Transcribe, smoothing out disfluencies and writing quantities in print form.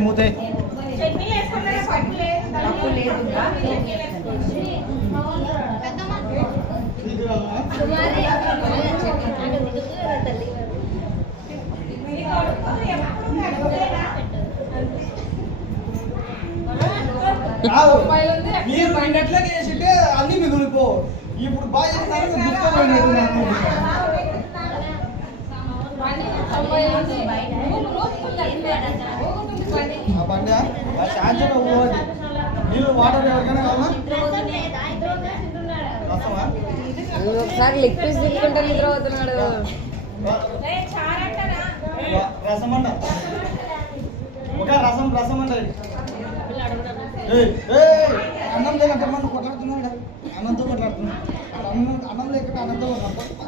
మూతే మీరు మైండ్ ఎట్లా చేసింటే అన్ని మిగిలిపో ఇప్పుడు బాగా బండి శాంతం నీళ్ళు వాటర్ ఎవరికైనా కావాలా ఒకసారి లెగ్ పీస్ తీసుకుంటే నిద్ర అవుతున్నాడు. రసం అంట ఒక రసం అంట అన్నం లేకంటే మనం కొట్లాడుతున్నాడు అన్నంతో కొట్లాడుతున్నాడు అన్నం లేకుంటే అన్నంతో కొట్లాడుతున్నాడు.